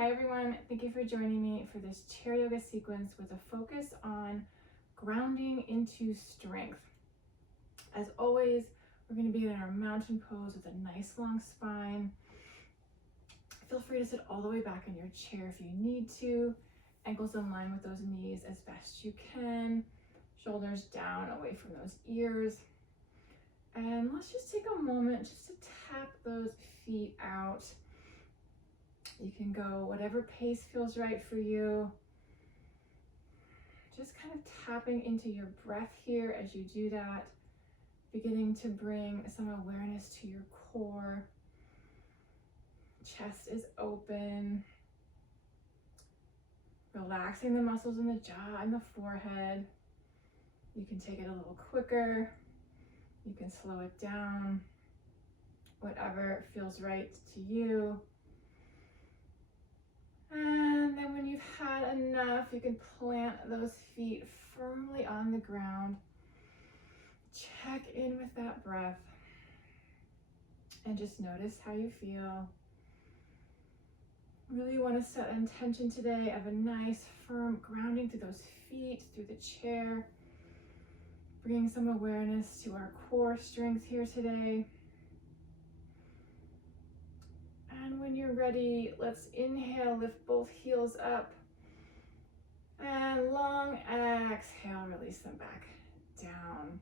Hi everyone, thank you for joining me for this chair yoga sequence with a focus on grounding into strength. As always, we're going to be in our mountain pose with a nice long spine. Feel free to sit all the way back in your chair if you need to. Ankles in line with those knees as best you can. Shoulders down away from those ears. And let's just take a moment just to tap those feet out. You can go whatever pace feels right for you. Just kind of tapping into your breath here as you do that, beginning to bring some awareness to your core. Chest is open. Relaxing the muscles in the jaw and the forehead. You can take it a little quicker. You can slow it down. Whatever feels right to you. And then when you've had enough, you can plant those feet firmly on the ground. Check in with that breath and just notice how you feel. Really want to set intention today of a nice firm grounding through those feet, through the chair. Bringing some awareness to our core strength here today. And when you're ready, let's inhale, lift both heels up. And long exhale, release them back down.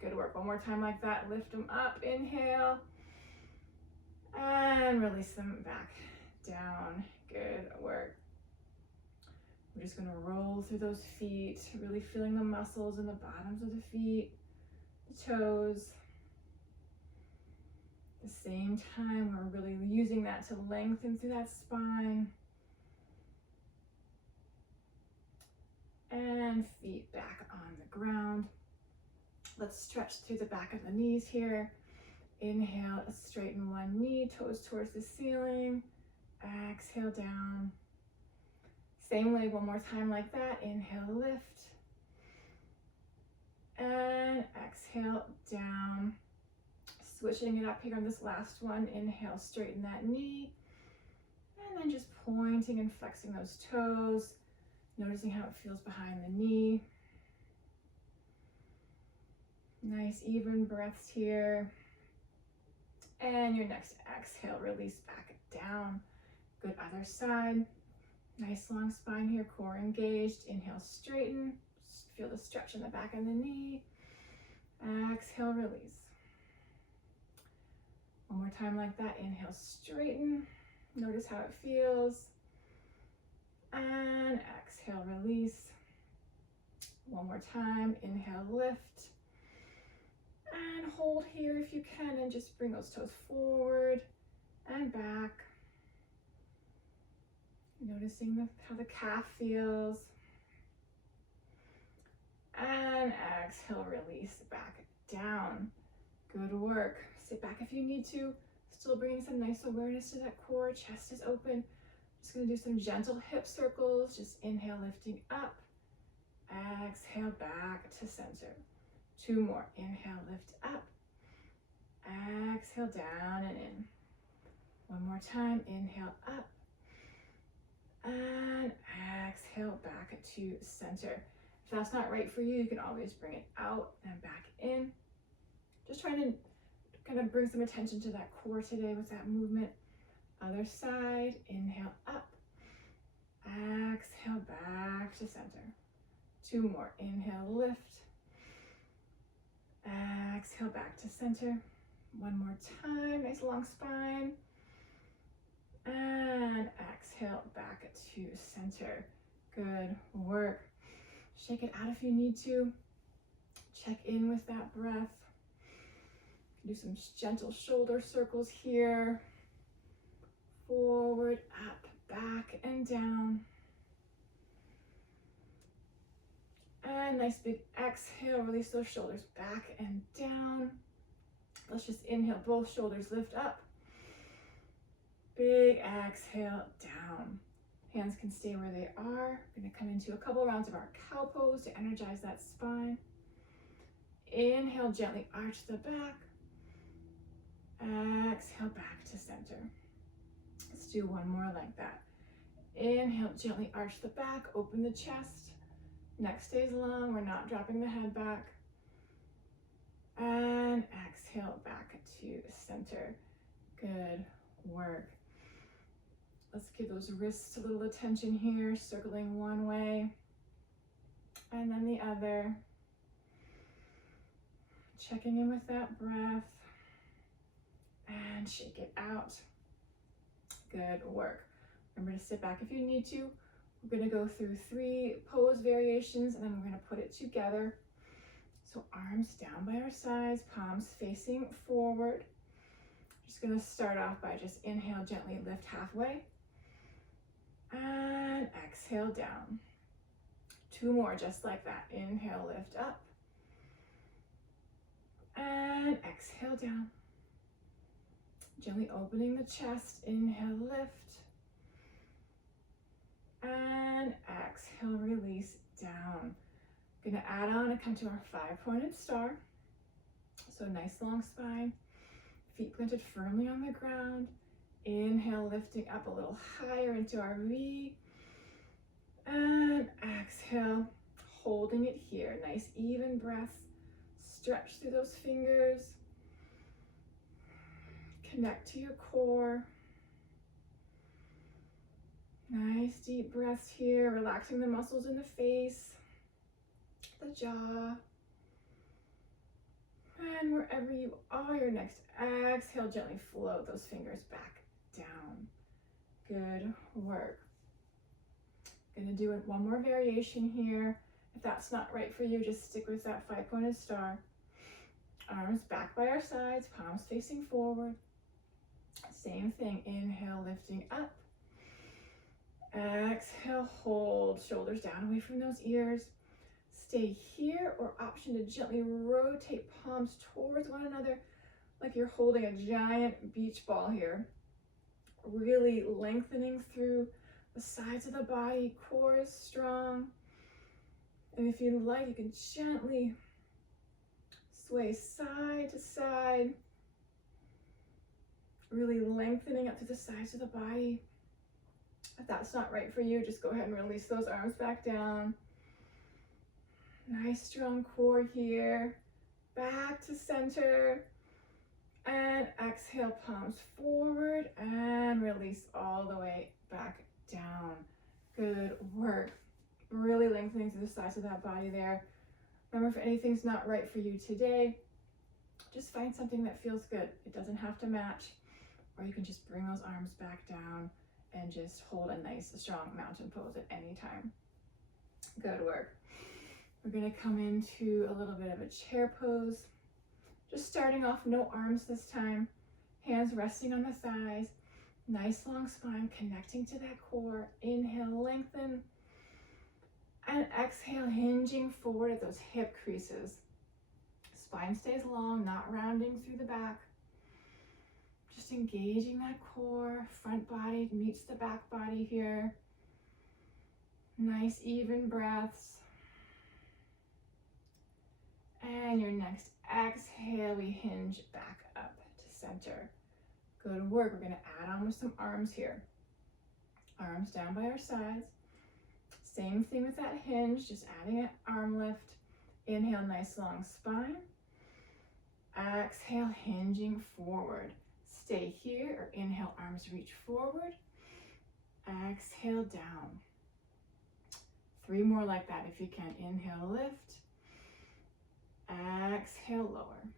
Good work. One more time like that. Lift them up, inhale. And release them back down. Good work. We're just going to roll through those feet, really feeling the muscles in the bottoms of the feet, the toes. At the same time, we're really using that to lengthen through that spine. And feet back on the ground. Let's stretch through the back of the knees here. Inhale, straighten one knee, toes towards the ceiling. Exhale down. Same leg one more time like that. Inhale, lift. And exhale down. Switching it up here on this last one. Inhale, straighten that knee. And then just pointing and flexing those toes. Noticing how it feels behind the knee. Nice even breaths here. And your next exhale, release back down. Good other side. Nice long spine here, core engaged. Inhale, straighten. Feel the stretch in the back of the knee. Exhale, release. One more time like that. Inhale, straighten. Notice how it feels. And exhale, release. One more time. Inhale, lift. And hold here if you can, and just bring those toes forward and back. Noticing how the calf feels. And exhale, release back down. Good work. Sit back if you need to. Still bringing some nice awareness to that core. Chest is open. Just going to do some gentle hip circles. Just inhale, lifting up. Exhale, back to center. Two more. Inhale, lift up. Exhale, down and in. One more time. Inhale, up. And exhale, back to center. If that's not right for you, you can always bring it out and back in. Just trying to kind of bring some attention to that core today with that movement. Other side. Inhale, up. Exhale, back to center. Two more. Inhale, lift. Exhale, back to center. One more time. Nice long spine. And exhale, back to center. Good work. Shake it out if you need to. Check in with that breath. Do some gentle shoulder circles here. Forward, up, back, and down. And nice big exhale, release those shoulders back and down. Let's just inhale, both shoulders lift up. Big exhale, down. Hands can stay where they are. We're going to come into a couple rounds of our cow pose to energize that spine. Inhale, gently arch the back. Exhale, back to center. Let's do one more like that. Inhale, gently arch the back, open the chest. Neck stays long, we're not dropping the head back. And exhale back to center. Good work. Let's give those wrists a little attention here, circling one way and then the other. Checking in with that breath and shake it out. Good work. Remember to sit back if you need to. We're going to go through 3 pose variations and then we're going to put it together. So arms down by our sides, palms facing forward. Just going to start off by just inhale, gently lift halfway. And exhale down. 2 more just like that. Inhale, lift up. And exhale down. Gently opening the chest. Inhale, lift. And exhale, release down. Gonna add on and come to our 5-pointed star. So nice long spine, feet planted firmly on the ground. Inhale, lifting up a little higher into our V. And exhale, holding it here. Nice even breath. Stretch through those fingers. Connect to your core. Nice deep breaths here, relaxing the muscles in the face, the jaw. And wherever you are, your next exhale, gently float those fingers back down. Good work. Gonna do one more variation here. If that's not right for you, just stick with that 5-pointed star. Arms back by our sides, palms facing forward. Same thing, inhale, lifting up. Exhale, hold, shoulders down away from those ears. Stay here, or option to gently rotate palms towards one another like you're holding a giant beach ball here. Really lengthening through the sides of the body, core is strong. And if you like, you can gently sway side to side, really lengthening up through the sides of the body. If that's not right for you, just go ahead and release those arms back down. Nice strong core here. Back to center. And exhale, palms forward and release all the way back down. Good work. Really lengthening through the sides of that body there. Remember, if anything's not right for you today, just find something that feels good. It doesn't have to match, or you can just bring those arms back down and just hold a nice, strong mountain pose at any time. Good work. We're gonna come into a little bit of a chair pose. Just starting off, no arms this time. Hands resting on the thighs. Nice long spine, connecting to that core. Inhale, lengthen. And exhale, hinging forward at those hip creases. Spine stays long, not rounding through the back. Just engaging that core, front body meets the back body here. Nice even breaths. And your next exhale, we hinge back up to center. Good work. We're gonna add on with some arms here. Arms down by our sides. Same thing with that hinge, just adding an arm lift. Inhale, nice long spine. Exhale, hinging forward. Stay here, or inhale, arms reach forward. Exhale, down. 3 more like that if you can. Inhale, lift. Exhale, lower.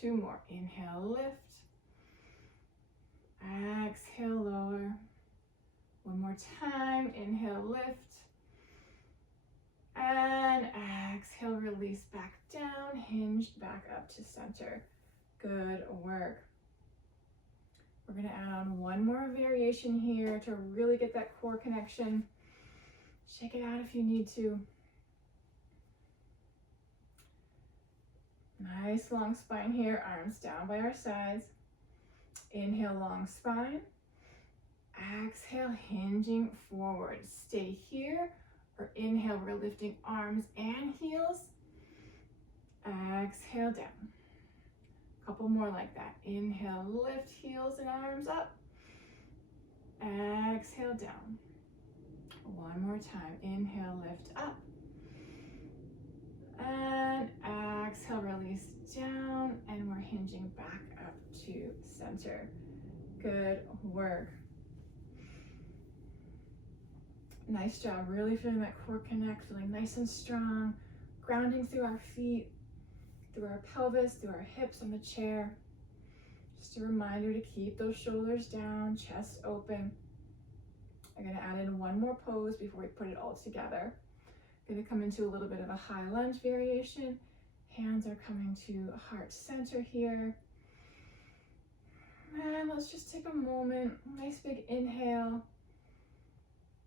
2 more. Inhale, lift. Exhale, lower. 1 more time. Inhale, lift. And exhale, release back down. Hinged back up to center. Good work. We're going to add on 1 more variation here to really get that core connection. Shake it out if you need to. Nice long spine here, arms down by our sides. Inhale, long spine. Exhale, hinging forward. Stay here, or inhale, we're lifting arms and heels. Exhale, down. Couple more like that. Inhale, lift heels and arms up. Exhale, exhale down. One more time. Inhale, lift up. And exhale, release down. And we're hinging back up to center. Good work. Nice job. Really feeling that core connect, feeling nice and strong. Grounding through our feet, through our pelvis, through our hips on the chair. Just a reminder to keep those shoulders down, chest open. I'm going to add in one more pose before we put it all together. Going to come into a little bit of a high lunge variation. Hands are coming to heart center here. And let's just take a moment. Nice big inhale.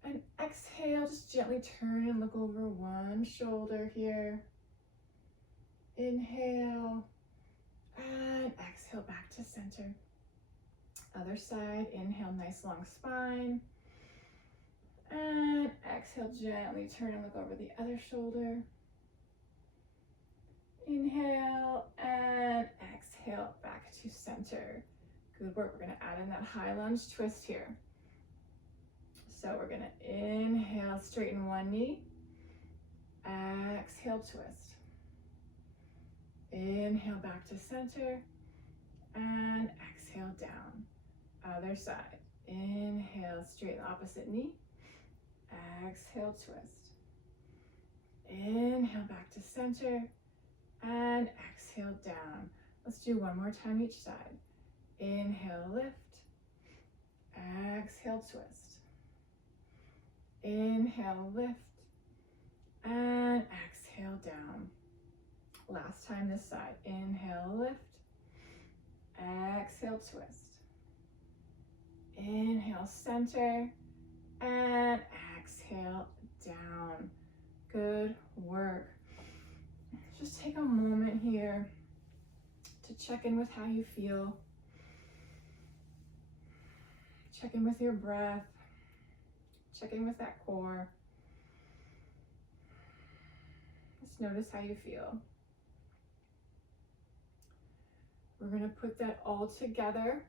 And exhale, just gently turn and look over one shoulder here. Inhale. And exhale back to center. Other side, inhale, nice long spine. And exhale, gently turn and look over the other shoulder. Inhale and exhale back to center. Good work. We're going to add in that high lunge twist here. So we're going to inhale, straighten one knee. Exhale, twist. Inhale back to center. And exhale down. Other side. Inhale, straighten opposite knee. Exhale, twist. Inhale back to center and exhale down. Let's do one more time each side. Inhale, lift. Exhale, twist. Inhale, lift. And exhale down. Last time this side. Inhale, lift. Exhale, twist. Inhale, center. And exhale down. Good work. Just take a moment here to check in with how you feel. Check in with your breath. Check in with that core. Just notice how you feel. We're going to put that all together.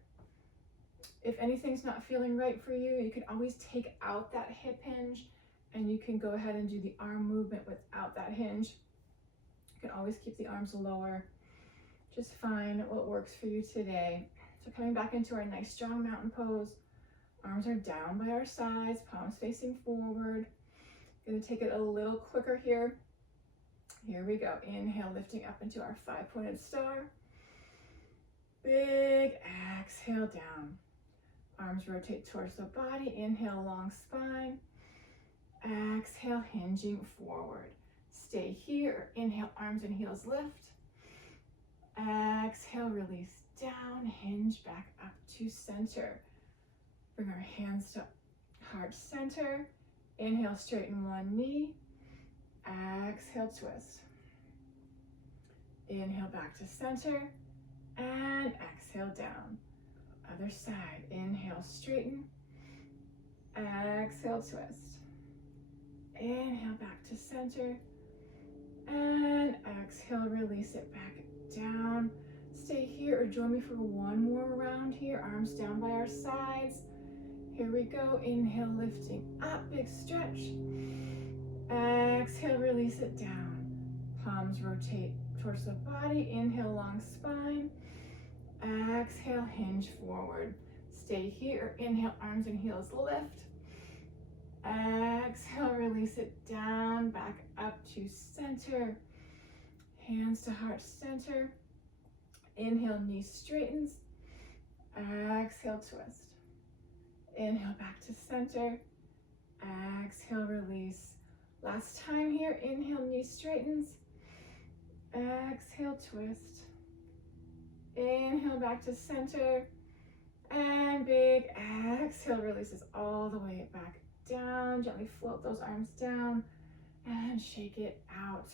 If anything's not feeling right for you, you can always take out that hip hinge and you can go ahead and do the arm movement without that hinge. You can always keep the arms lower. Just find what works for you today. So coming back into our nice strong mountain pose. Arms are down by our sides, palms facing forward. Gonna take it a little quicker here. Here we go. Inhale, lifting up into our 5-pointed star. Big exhale down. Arms rotate towards the body. Inhale, long spine. Exhale, hinging forward. Stay here. Inhale, arms and heels lift. Exhale, release down. Hinge back up to center. Bring our hands to heart center. Inhale, straighten one knee. Exhale, twist. Inhale, back to center. And exhale, down. Other side. Inhale, straighten. Exhale, twist. Inhale, back to center. And exhale, release it back down. Stay here or join me for one more round here. Arms down by our sides. Here we go. Inhale, lifting up, big stretch. Exhale, release it down. Palms rotate towards the body. Inhale, long spine. Exhale, hinge forward. Stay here. Inhale, arms and heels lift. Exhale, release it down, back up to center. Hands to heart center. Inhale, knee straightens. Exhale, twist. Inhale, back to center. Exhale, release. Last time here. Inhale, knee straightens. Exhale, twist. Inhale, back to center. And big exhale, releases all the way back down. Gently float those arms down and shake it out.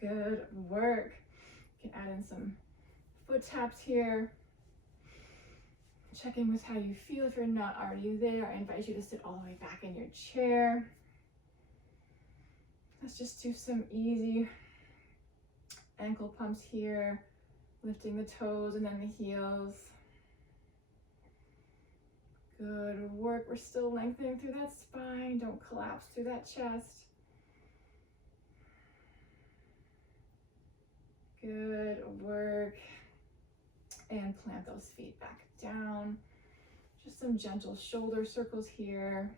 Good work. You can add in some foot taps here. Check in with how you feel if you're not already there. I invite you to sit all the way back in your chair. Let's just do some easy ankle pumps here, lifting the toes and then the heels. Good work. We're still lengthening through that spine. Don't collapse through that chest. Good work. And plant those feet back down. Just some gentle shoulder circles here.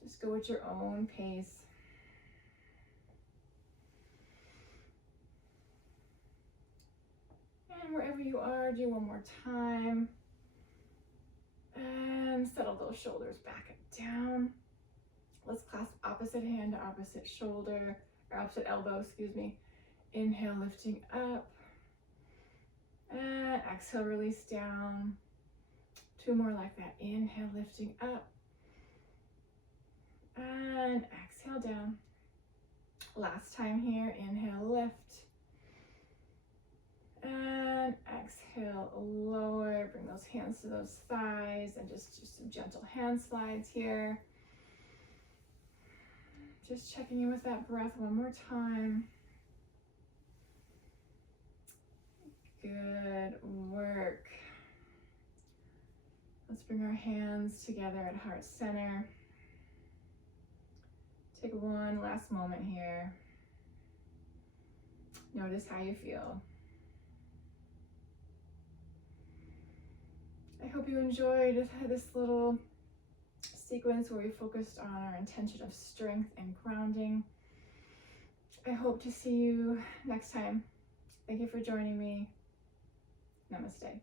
Just go at your own pace. And wherever you are, do one more time. And settle those shoulders back down. Let's clasp opposite hand to opposite shoulder, or opposite elbow, excuse me. Inhale, lifting up. And exhale, release down. Two more like that. Inhale, lifting up. And exhale down. Last time here. Inhale, lift. And exhale, lower. Bring those hands to those thighs and just some gentle hand slides here. Just checking in with that breath one more time. Good work. Let's bring our hands together at heart center. Take one last moment here. Notice how you feel. I hope you enjoyed this little sequence where we focused on our intention of strength and grounding. I hope to see you next time. Thank you for joining me. Namaste.